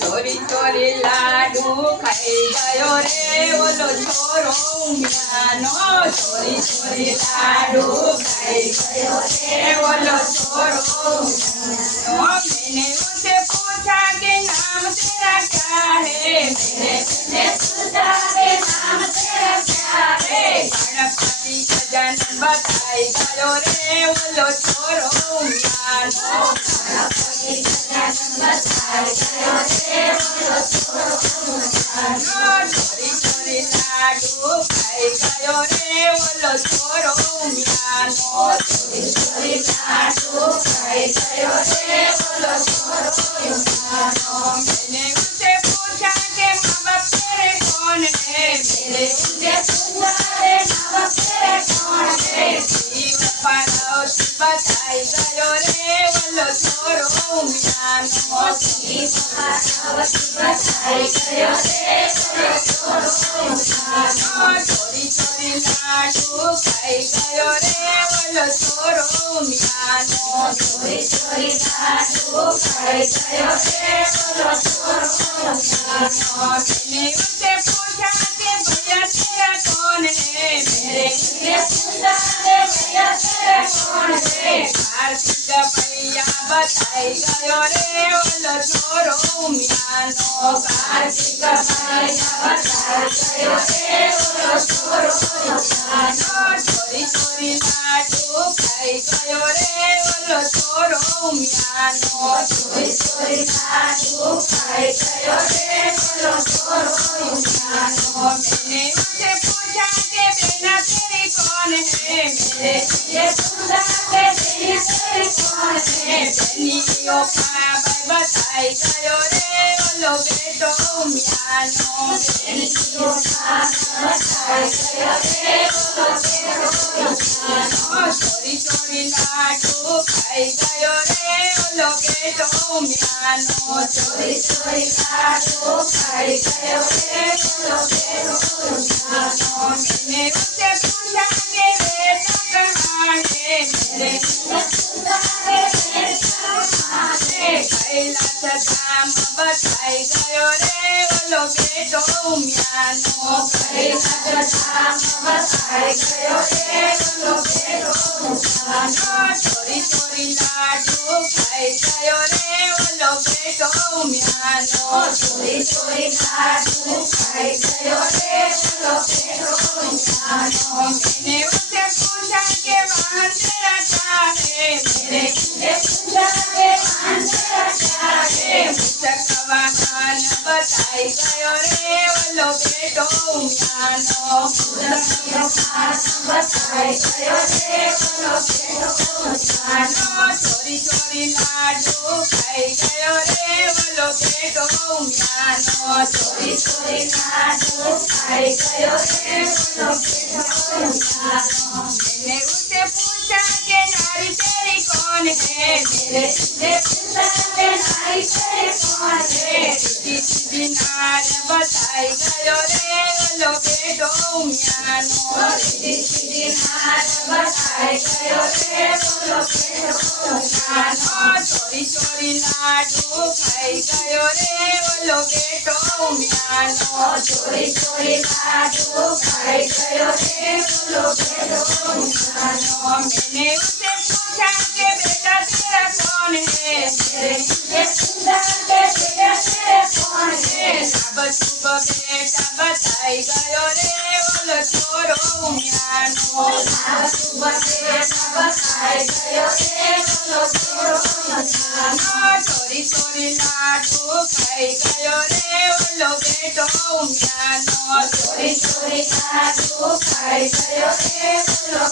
ચોરી ચોરી લાડુ ખાઈ ગયો રે ઓલો છોરો ઉમિયાનો ચોરી ચોરી લાડુ ખાઈ ગયો રે ઓલો છોરો उमियानो मैंने उनसे पूछा कि नाम तेरा क्या है मैंने पूछा कि नाम तेरा क्या है गणपति का जन्म बताई गयो रे ओलो छोरो उमियानो गणपति का जन्म बताई गयो रे ओलो छोरो उमियानो चोरी चोरी लाडू खाई गयो रे ओलो छोरो उमियानो चोरी चोरी लाडू खाई गयो रे ओलो छोरो उमियानो मैंने उनसे पूछा कि माँ बाप तेरे कौन है मेरे उनसे पूछा रे माँ बाप तेरे कौन है जीव पाड़ोसी बताई गयो रे ओलो छोरो उमियानो जीव पाड़ोसी बताई गयो रे ओलो छोरो उमियानो चोरी चोरी लाडू खाई गयो रे ओलो छोरो उमियानो चोरी चोरी लाडू खाई गयो रे ओलो छोरो उमियानो मैंने उनसे पूछा कि भैया तेरा कौन है मेरे उनसे पूछा कि भैया तेरा कौन है कार्तिक भैया बताई गयो रे ओलो छोरो उमियानो कार्तिक भैया बताई गयो रे ओलो छोरो उमियानो चोरी चोरी लाडू खाई गयो रे ओलो छोरो उमियानो चोरी चोरी लाडू खाई गयो रे ओलो छोरो उमियानो मैंने उनसे पूछा कि बेना तेरी कौन है मेरे उनसे पूछा कि बेना तेरी कौन है बेनियो भाई बताई गयो रे ओलो बेटो उमियानो बेनियो भाई बताई गयो रे ओलो बेटो उमियानो चोरी चोरी लाडू खाई गयो रे ओलो बेटो उमियानो चोरी चोरी लाडू खाई गयो रे ओलो बेटो उमियानो मैंने उनसे पूछा कि बेटा कहाँ है मेरे पूछा कि बेटा कहाँ है कैलाश धाम बताई गयो रे ओलो बेटो उमियानो कैलाश धाम बताई गयो रे ओलो बेटो उमियानो चोरी चोरी लाडू खाई गयो रे ओलो बेटो उमियानो चोरी चोरी लाडू खाई गयो रे ओलो बेटो उमियानो मैंने उनसे पूछा कि वाहन तेरा क्या है मेरे उनसे पूछा कि वाहन तेरा क्या है मुझक वाहन बताई गयो रे ओलो बेटो उमियानो मुझक वाहन बताई गयो रे ओलो बेटो उमियानो चोरी चोरी लाडू खाई गयो रे ओलो बेटो उमियानो चोरी चोरी लाडू खाई गयो रे ओलो बेटो उमियानो मैंने उनसे पूछा कि नारी तेरी कौन है मेरे उनसे पूछा कि नारी तेरी कौन है रिद्धि सिद्धि नार बताई गयो रे ओलो बेटो उमियानो रिद्धि सिद्धि नार बताई गयो रे ओलो बेटो उमियानो चोरी चोरी लाडू खाई गयो रे ओलो बेटो उमियानो चोरी चोरी लाडू खाई गयो रे ओलो बेटो उमियानो मैंने उनसे पूछा कि बेटा तेरा कौन है मेरे उनसे पूछा कि बेटा तेरा कौन है सब शुभ बेटा बताई गयो रे ओलो छोरो उमियानो सब शुभ बेटा बताई गयो रे ओलो छोरो उमियानो चोरी चोरी लाडू खाई गयो रे ओलो बेटो उमियानो चोरी चोरी लाडू खाई गयो रे ओलो